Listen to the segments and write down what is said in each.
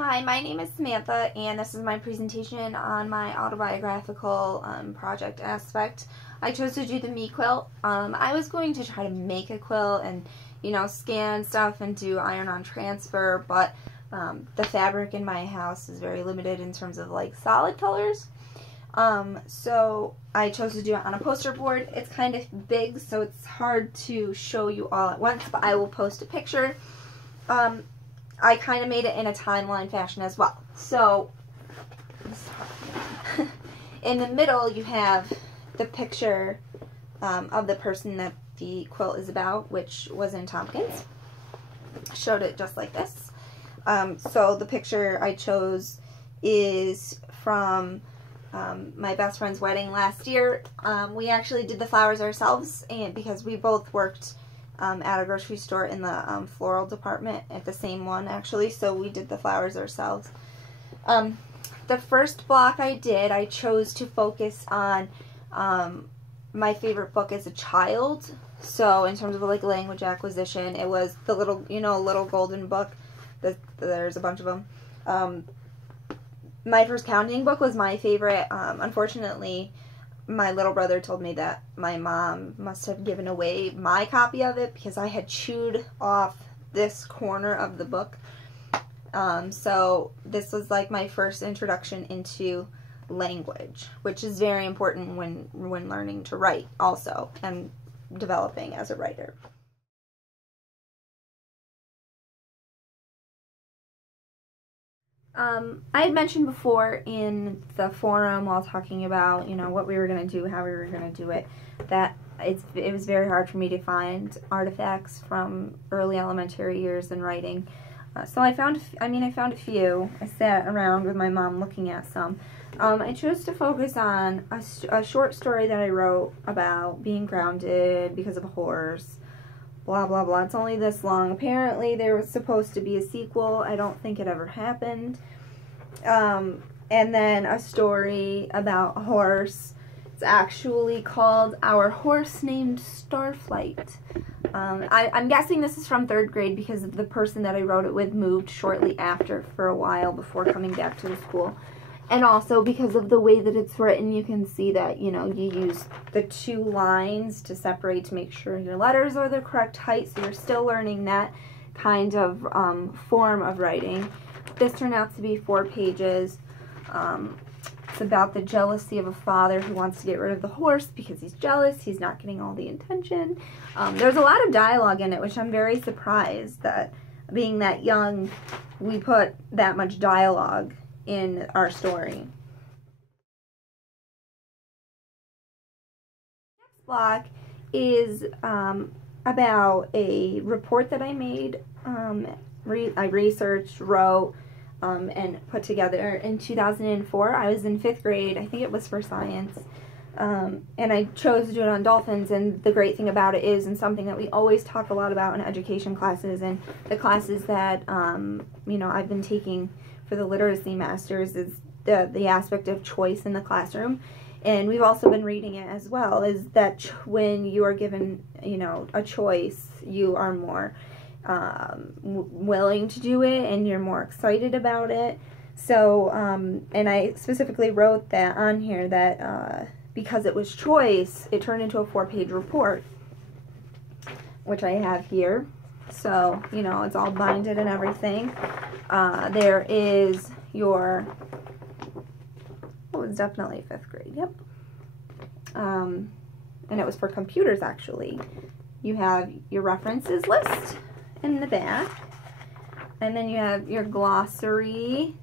Hi, my name is Samantha, and this is my presentation on my autobiographical project aspect. I chose to do the Me quilt. I was going to try to make a quilt and, scan stuff and do iron-on transfer, but the fabric in my house is very limited in terms of like solid colors. So I chose to do it on a poster board. It's kind of big, so it's hard to show you all at once, but I will post a picture. I kind of made it in a timeline fashion as well. So, in the middle you have the picture of the person that the quilt is about, which was in Tompkins. I showed it just like this. So the picture I chose is from my best friend's wedding last year. We actually did the flowers ourselves, and because we both worked at a grocery store in the floral department, at the same one actually, so we did the flowers ourselves. The first block I chose to focus on my favorite book as a child. So in terms of like language acquisition, it was the little, little golden book. There's a bunch of them. My first counting book was my favorite. Unfortunately, my little brother told me that my mom must have given away my copy of it because I had chewed off this corner of the book. So this was like my first introduction into language, which is very important when learning to write also and developing as a writer. I had mentioned before in the forum while talking about, what we were going to do, how we were going to do it, that it was very hard for me to find artifacts from early elementary years in writing. So I found a few. I sat around with my mom looking at some. I chose to focus on a short story that I wrote about being grounded because of a horse. Blah, blah, blah. It's only this long. Apparently there was supposed to be a sequel. I don't think it ever happened. And then a story about a horse. It's actually called Our Horse Named Starflight. I'm guessing this is from 3rd grade because the person that I wrote it with moved shortly after for a while before coming back to the school. And also because of the way that it's written, you can see that, you use the 2 lines to separate to make sure your letters are the correct height, so you're still learning that kind of form of writing. This turned out to be 4 pages. It's about the jealousy of a father who wants to get rid of the horse because he's jealous, he's not getting all the attention. There's a lot of dialogue in it, which I'm very surprised that, being that young, we put that much dialogue in our story. Next block is about a report that I made. I researched, wrote, and put together in 2004. I was in 5th grade. I think it was for science. And I chose to do it on dolphins, and the great thing about it is, and something that we always talk a lot about in education classes and the classes that I've been taking for the literacy masters, is the aspect of choice in the classroom. And we've also been reading it as well, is that when you are given a choice, you are more willing to do it and you're more excited about it. So and I specifically wrote that on here that because it was choice, it turned into a 4-page report, which I have here. So, it's all binded and everything. There is your, it was definitely 5th grade, yep. And it was for computers, actually. You have your references list in the back, and then you have your glossary,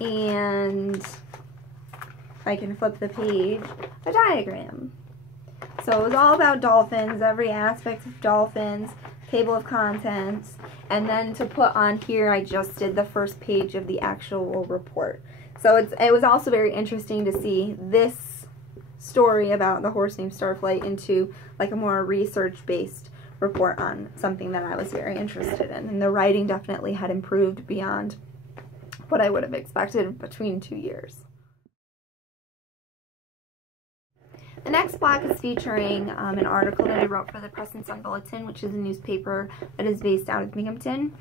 and I can flip the page, a diagram. So it was all about dolphins, every aspect of dolphins, table of contents, and then to put on here, I just did the first page of the actual report. So it was also very interesting to see this story about the horse named Starflight into like a more research-based report on something that I was very interested in. And the writing definitely had improved beyond what I would have expected between 2 years. The next block is featuring an article that I wrote for the Press and Sun Bulletin, which is a newspaper that is based out of Binghamton.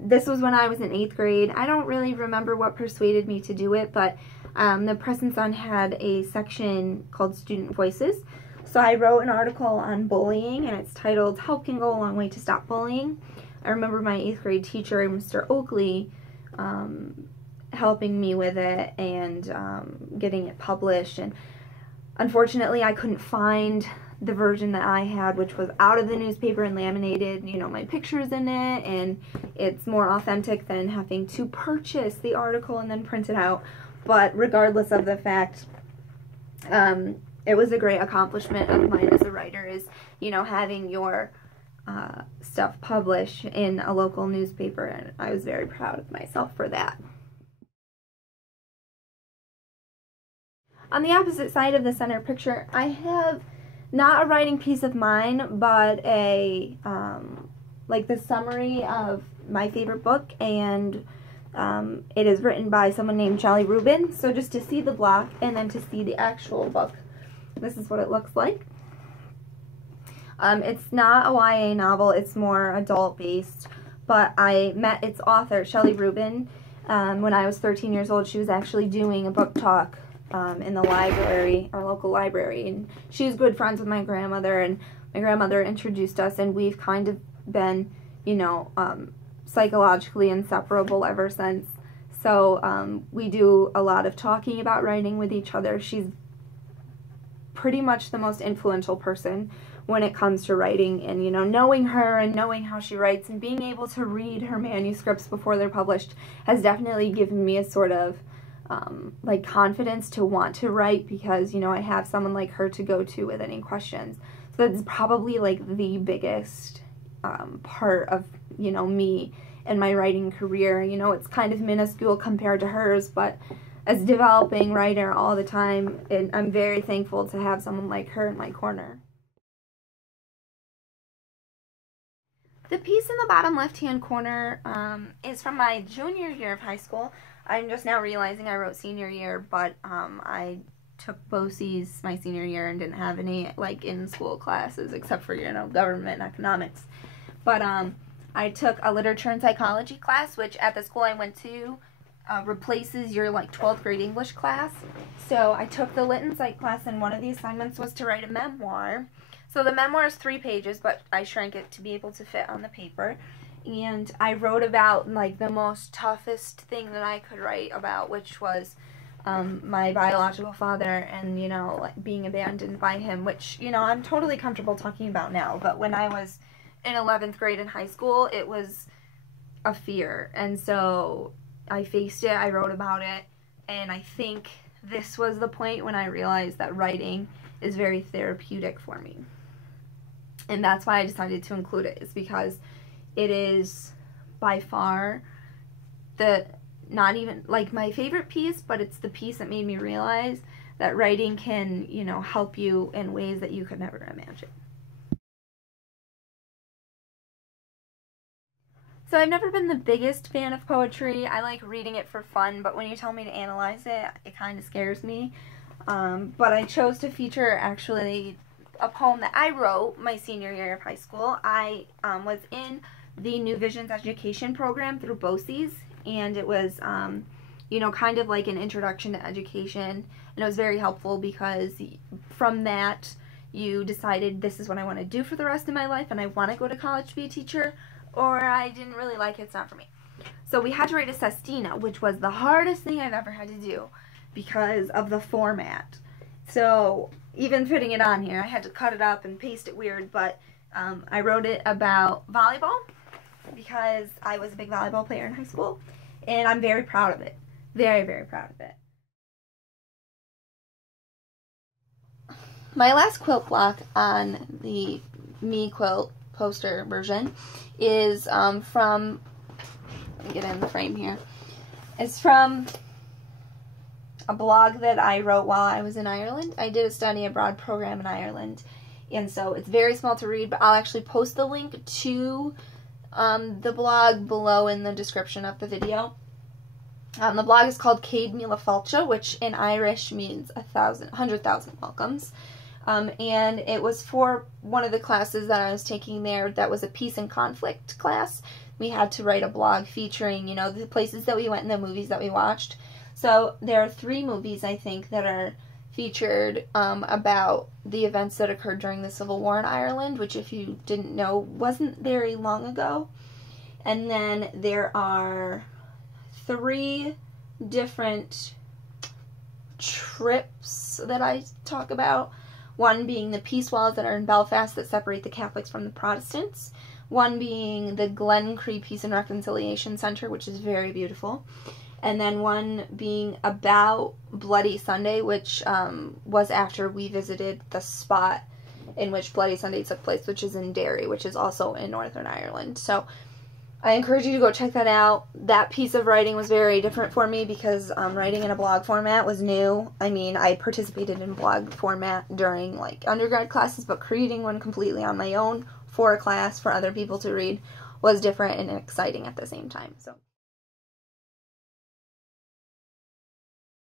this was when I was in 8th grade. I don't really remember what persuaded me to do it, but the Press and Sun had a section called Student Voices. So I wrote an article on bullying, and it's titled, "Help Can Go a Long Way to Stop Bullying." I remember my 8th grade teacher, Mr. Oakley, helping me with it and getting it published. And unfortunately, I couldn't find the version that I had, which was out of the newspaper and laminated, you know, my pictures in it, and it's more authentic than having to purchase the article and then print it out. But regardless of the fact, it was a great accomplishment of mine as a writer, is, you know, having your stuff published in a local newspaper, and I was very proud of myself for that. On the opposite side of the center picture, I have not a writing piece of mine, but a like the summary of my favorite book, and it is written by someone named Shelley Rubin. So just to see the block and then to see the actual book, this is what it looks like. It's not a YA novel, it's more adult-based, but I met its author, Shelley Rubin, when I was 13 years old. She was actually doing a book talk in the library, our local library, and she was good friends with my grandmother, and my grandmother introduced us, and we've kind of been, you know, psychologically inseparable ever since. So we do a lot of talking about writing with each other. She's pretty much the most influential person when it comes to writing, and, you know, knowing her and knowing how she writes and being able to read her manuscripts before they're published has definitely given me a sort of like confidence to want to write, because, you know, I have someone like her to go to with any questions. So that's probably like the biggest part of, you know, me and my writing career. You know, it's kind of minuscule compared to hers, but as a developing writer all the time, and I'm very thankful to have someone like her in my corner. The piece in the bottom left-hand corner is from my junior year of high school. I'm just now realizing I wrote senior year, but I took BOCES my senior year and didn't have any, like, in-school classes except for, you know, government and economics. But I took a literature and psychology class, which at the school I went to replaces your, like, 12th grade English class. So I took the lit and psych class, and one of the assignments was to write a memoir. So the memoir is 3 pages, but I shrank it to be able to fit on the paper. And I wrote about, like, the most toughest thing that I could write about, which was my biological father and, you know, like, being abandoned by him, which, you know, I'm totally comfortable talking about now. But when I was in 11th grade in high school, it was a fear. And so I faced it, I wrote about it, and I think this was the point when I realized that writing is very therapeutic for me. And that's why I decided to include it, is because it is by far not even like my favorite piece, but it's the piece that made me realize that writing can, you know, help you in ways that you could never imagine. So I've never been the biggest fan of poetry. I like reading it for fun, but when you tell me to analyze it, it kind of scares me. But I chose to feature actually a poem that I wrote my senior year of high school. I was in the New Visions education program through BOCES, and it was, you know, kind of like an introduction to education, and it was very helpful because from that you decided, this is what I want to do for the rest of my life, and I want to go to college to be a teacher, or I didn't really like it, it's not for me. So we had to write a sestina, which was the hardest thing I've ever had to do because of the format. So even putting it on here, I had to cut it up and paste it weird, but I wrote it about volleyball because I was a big volleyball player in high school, and I'm very proud of it. Very, very proud of it. My last quilt block on the Me Quilt poster version is from, let me get in the frame here, it's from a blog that I wrote while I was in Ireland. I did a study abroad program in Ireland, and so it's very small to read, but I'll actually post the link to the blog below in the description of the video. The blog is called Céad Míle Fáilte, which in Irish means 100,000 welcomes. and it was for one of the classes that I was taking there that was a peace and conflict class. We had to write a blog featuring, you know, the places that we went and the movies that we watched. So there are 3 movies, I think, that are featured about the events that occurred during the Civil War in Ireland, which, if you didn't know, wasn't very long ago. And then there are 3 different trips that I talk about. One being the peace walls that are in Belfast that separate the Catholics from the Protestants. One being the Glencree Peace and Reconciliation Center, which is very beautiful. And then one being about Bloody Sunday, which was after we visited the spot in which Bloody Sunday took place, which is in Derry, which is also in Northern Ireland. So I encourage you to go check that out. That piece of writing was very different for me because writing in a blog format was new. I mean, I participated in blog format during like undergrad classes, but creating one completely on my own for a class for other people to read was different and exciting at the same time. So